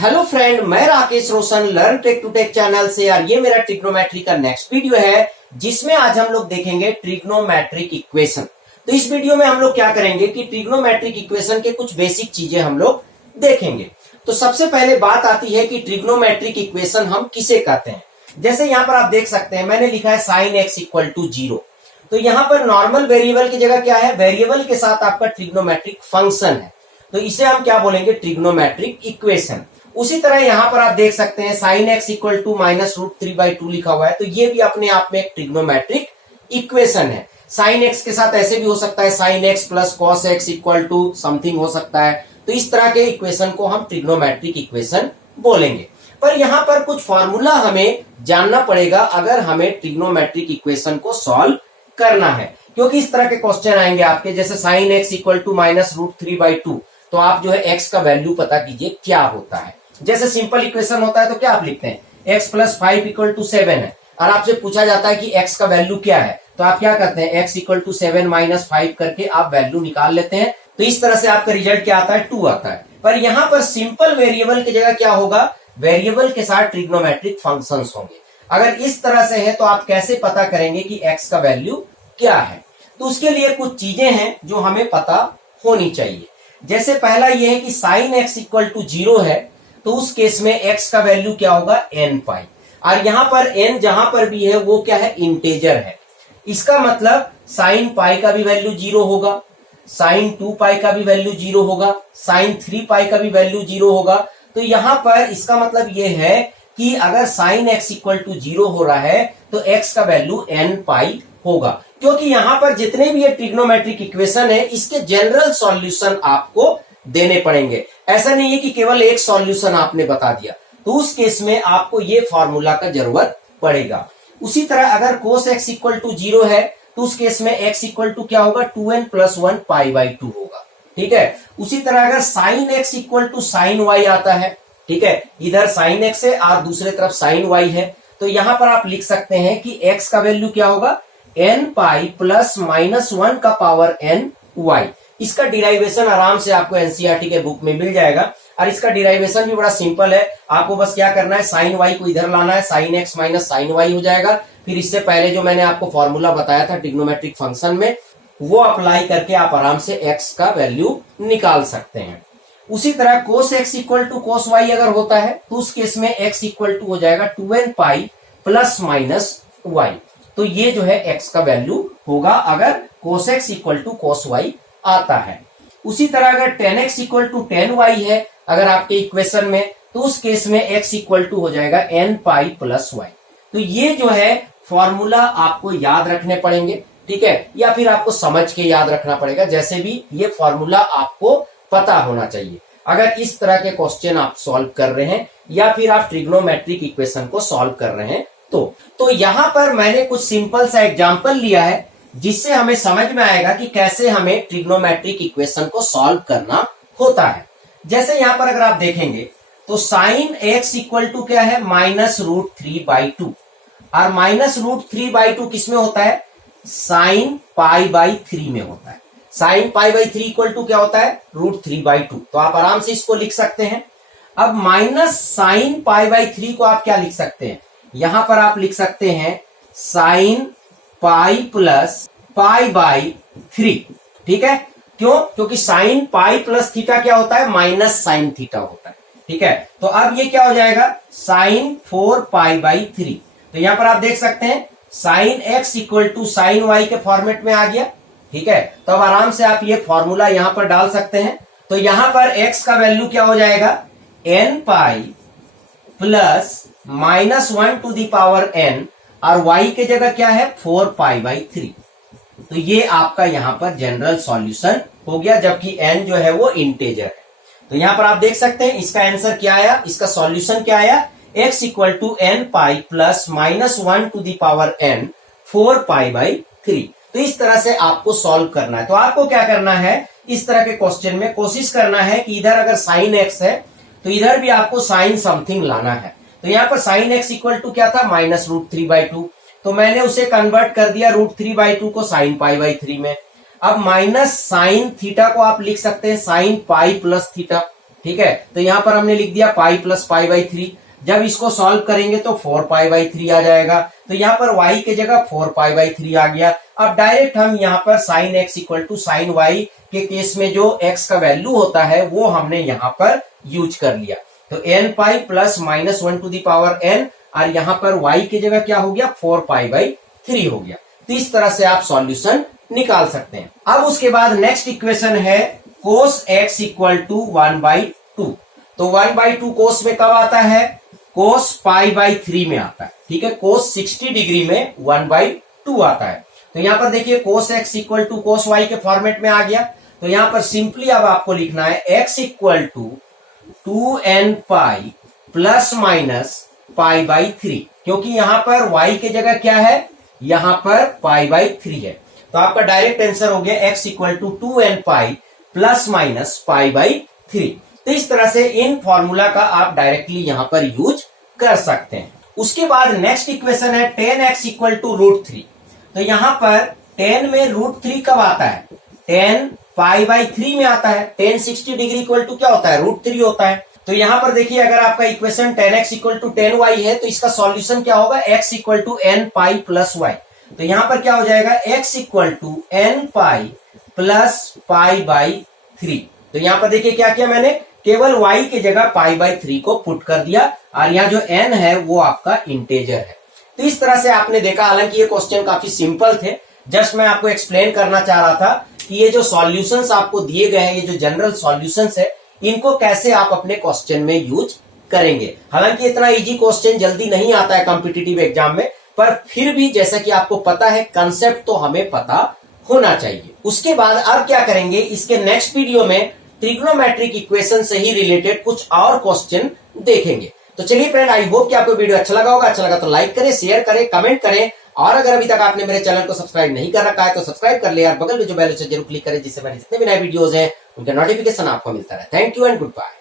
Hello friend, मैं Rakesh Roshan learn tech to tech channel से। यार ये मेरा ट्रिग्नोमेट्री का नेक्स्ट वीडियो है जिसमें आज हम लोग देखेंगे ट्रिग्नोमेट्रिक इक्वेशन। तो इस वीडियो में हम लोग क्या करेंगे कि ट्रिग्नोमेट्रिक इक्वेशन के कुछ बेसिक चीजें हम लोग देखेंगे। तो सबसे पहले बात आती है कि ट्रिग्नोमेट्रिक इक्वेशन हम किसे कहते हैं। जैसे यहाँ पर आप देख सकते हैं मैंने लिखा है साइन एक्स इक्वल टू 0। तो यहाँ पर नॉर्मल वेरिएबल की जगह क्या है, वेरिएबल के साथ आपका ट्रिग्नोमेट्रिक फंक्शन है, तो इसे हम क्या बोलेंगे, ट्रिग्नोमेट्रिक इक्वेशन। उसी तरह यहां पर आप देख सकते हैं साइन एक्स इक्वल टू -√3/2 लिखा हुआ है, तो ये भी अपने आप में एक ट्रिग्नोमेट्रिक इक्वेशन है। साइन एक्स के साथ ऐसे भी हो सकता है, sine x plus cos x equal to something हो सकता है। तो इस तरह के इक्वेशन को हम ट्रिग्नोमेट्रिक इक्वेशन बोलेंगे। पर यहां पर कुछ फॉर्मूला हमें जानना पड़ेगा अगर हमें ट्रिग्नोमेट्रिक इक्वेशन को सॉल्व करना है, क्योंकि इस तरह के क्वेश्चन आएंगे आपके, जैसे साइन एक्स इक्वल टू -√3/2। तो आप जो है एक्स का वैल्यू पता कीजिए क्या होता है। जैसे सिंपल इक्वेशन होता है तो क्या आप लिखते हैं, x + 5 = 7 है, और आपसे पूछा जाता है कि x का वैल्यू क्या है, तो आप क्या करते हैं, x = 7 - 5 करके आप वैल्यू निकाल लेते हैं। तो इस तरह से आपका रिजल्ट क्या आता है, 2 आता है। पर यहां पर सिंपल वेरिएबल की जगह क्या होगा, वेरिएबल के साथ ट्रिग्नोमेट्रिक फंक्शंस होंगे। अगर इस तरह से है तो आप कैसे पता करेंगे कि x का वैल्यू क्या है। तो उसके लिए कुछ चीजें हैं जो हमें पता होनी चाहिए। जैसे पहला यह है कि साइन एक्स इक्वल टू 0 है, तो उस केस में x का वैल्यू क्या होगा, n π। और यहां पर n जहां पर भी है वो क्या है, इंटेजर है। इसका मतलब साइन पाई का भी वैल्यू 0 होगा, साइन 2π का भी वैल्यू 0 होगा, साइन 3π का भी वैल्यू 0 होगा। तो यहां पर इसका मतलब ये है कि अगर साइन x इक्वल टू 0 हो रहा है तो x का वैल्यू n π होगा, क्योंकि यहां पर जितने भी ये ट्रिग्नोमेट्रिक इक्वेशन है इसके जनरल सॉल्यूशन आपको देने पड़ेंगे। ऐसा नहीं है कि केवल एक सॉल्यूशन आपने बता दिया, तो उस केस में आपको ये फॉर्मूला का जरूरत पड़ेगा। उसी तरह अगर cos x इक्वल टू 0 है तो उस केस में x इक्वल टू क्या होगा, 2n + 1 π/2 होगा। ठीक है। उसी तरह अगर sin x equal to sin y आता है, ठीक है, इधर sin x है और दूसरे तरफ sin y है, तो यहां पर आप लिख सकते हैं कि x का वैल्यू क्या होगा, n π + -1 का पावर n y। इसका डिराइवेशन आराम से आपको एनसीईआरटी के बुक में मिल जाएगा, और इसका डिराइवेशन भी बड़ा सिंपल है। आपको बस क्या करना है, साइन y को इधर लाना है, साइन x - साइन y हो जाएगा। फिर इससे पहले जो मैंने आपको फॉर्मूला बताया था ट्रिग्नोमेट्रिक फंक्शन में, वो अप्लाई करके आप आराम से x का वैल्यू निकाल सकते हैं। उसी तरह cos x equal to cos y अगर होता है तो उस केस में x इक्वल टू हो जाएगा 2n π + -y। तो ये जो है x का वैल्यू होगा अगर cos x equal to cos y आता है। उसी तरह अगर tan x equal to tan y है अगर आपके इक्वेशन में, तो उस केस में x इक्वल टू हो जाएगा n π + y। तो ये जो है फॉर्मूला आपको याद रखने पड़ेंगे, ठीक है, या फिर आपको समझ के याद रखना पड़ेगा। जैसे भी ये फॉर्मूला आपको पता होना चाहिए अगर इस तरह के क्वेश्चन आप सॉल्व कर रहे हैं या फिर आप ट्रिग्नोमेट्रिक इक्वेशन को सॉल्व कर रहे हैं। तो यहां पर मैंने कुछ सिंपल सा एग्जांपल लिया है जिससे हमें समझ में आएगा कि कैसे हमें ट्रिग्नोमेट्रिक इक्वेशन को सॉल्व करना होता है। जैसे यहां पर अगर आप देखेंगे तो साइन x इक्वल टू क्या है, -√3/2, और -√3/2 किसमें होता है, साइन π/3 में होता है। साइन π/3 इक्वल टू क्या होता है, √3/2। तो आप आराम से इसको लिख सकते हैं। अब माइनस साइन π/3 को आप क्या लिख सकते हैं, यहां पर आप लिख सकते हैं साइन पाई प्लस π/3। ठीक है, क्यों, क्योंकि साइन पाई प्लस थीटा क्या होता है, माइनस साइन थीटा होता है। ठीक है, तो अब ये क्या हो जाएगा, साइन 4π/3। तो यहां पर आप देख सकते हैं sine x equal to sine y के फॉर्मेट में आ गया। ठीक है, तो अब आराम से आप ये फॉर्मूला यहां पर डाल सकते हैं। तो यहां पर x का वैल्यू क्या हो जाएगा, n π + -1 to the power n, और y के जगह क्या है, 4π/3। तो ये आपका यहां पर जनरल सॉल्यूशन हो गया, जबकि n जो है वो इंटेजर है। तो यहां पर आप देख सकते हैं इसका आंसर क्या आया, इसका सॉल्यूशन क्या आया, x equal to n π + -1 to the power n 4π/3। तो इस तरह से आपको सॉल्व करना है। तो आपको क्या करना है, इस तरह के क्वेश्चन में कोशिश करना है कि इधर अगर साइन x है तो इधर भी आपको साइन समथिंग लाना है। तो यहां पर साइन x इक्वल टू क्या था, -√3/2, तो मैंने उसे कन्वर्ट कर दिया √3/2 को साइन π/3 में। अब माइनस साइन थीटा को आप लिख सकते हैं साइन पाई प्लस थीटा। ठीक है, तो यहां पर हमने लिख दिया पाई प्लस पाई बाई 3। जब इसको सॉल्व करेंगे तो 4 पाई बाई 3 आ जाएगा, तो यहाँ पर y के जगह 4 पाई बाई 3 आ गया। अब डायरेक्ट हम यहाँ पर sine x equal to sine y के केस में जो x का वैल्यू होता है वो हमने यहाँ पर यूज कर लिया। तो n pi plus minus 1 to the power n, और यहाँ पर y की जगह क्या हो गया 4 पाई बाई 3 हो गया। तो इस तरह से आप सॉल्यूशन निकाल सकते हैं। अब उसके बाद नेक्स्ट इक्वेशन है कोस x इक्वल टू 1/2। तो 1/2 कोस में कब आता है, कोस पाई बाई 3 में आता है। ठीक है, कोस 60 डिग्री में 1/2 आता है। तो यहां पर देखिए cos x equal to cos y के फॉर्मेट में आ गया। तो यहां पर सिंपली अब आपको लिखना है x equal to 2n pi plus minus pi by 3, क्योंकि यहां पर y के जगह क्या है, यहां पर पाई बाई 3 है। तो आपका डायरेक्ट आंसर हो गया x equal to 2n pi plus minus pi by 3। तो इस तरह से इन फॉर्मूला का आप डायरेक्टली यहां पर यूज कर सकते हैं। उसके बाद नेक्स्ट इक्वेशन है 10x इक्वल टू √3। तो यहां पर 10 में √3 कब आता है, 10 पाई बाई 3 में आता है। 10 60 डिग्री इक्वल टू क्या होता है, √3 होता है। तो यहां पर देखिए अगर आपका equation 10x equal to 10y है तो इसका सॉल्यूशन क्या होगा, x equal to n pi plus y। तो यहां पर क्या हो जाएगा, x equal to n pi plus pi by 3। तो यहां पर देखिए क्या किया मैंने, केवल y की जगह पाई बाई 3 को पुट कर दिया, और यहाँ जो n है वो आपका इंटेजर है। तो इस तरह से आपने देखा, हालांकि ये क्वेश्चन काफी सिंपल थे, जस्ट मैं आपको एक्सप्लेन करना चाह रहा था कि ये जो सॉल्यूशंस आपको दिए गए हैं, ये जो जनरल सॉल्यूशंस है, इनको कैसे आप अपने क्वेश्चन में यूज करेंगे। हालांकि इतना इजी क्वेश्चन जल्दी नहीं आता है कॉम्पिटिटिव एग्जाम में, पर फिर भी जैसा कि आपको पता है कंसेप्ट तो हमें पता होना चाहिए। उसके बाद अब क्या करेंगे, इसके नेक्स्ट वीडियो में ट्रिग्नोमेट्रिक इक्वेशन से ही रिलेटेड कुछ और क्वेश्चन देखेंगे। तो चलिए फ्रेंड, आई होप कि आपको वीडियो अच्छा लगा होगा। अच्छा लगा तो लाइक करें, शेयर करें, कमेंट करें, और अगर अभी तक आपने मेरे चैनल को सब्सक्राइब नहीं कर रखा है तो सब्सक्राइब कर ले, और बगल में जो बेल है जरूर क्लिक करें, जिससे मेरे जितने भी नए वीडियोस हैं उनका नोटिफिकेशन आपको मिलता रहे। Thank you and good bye.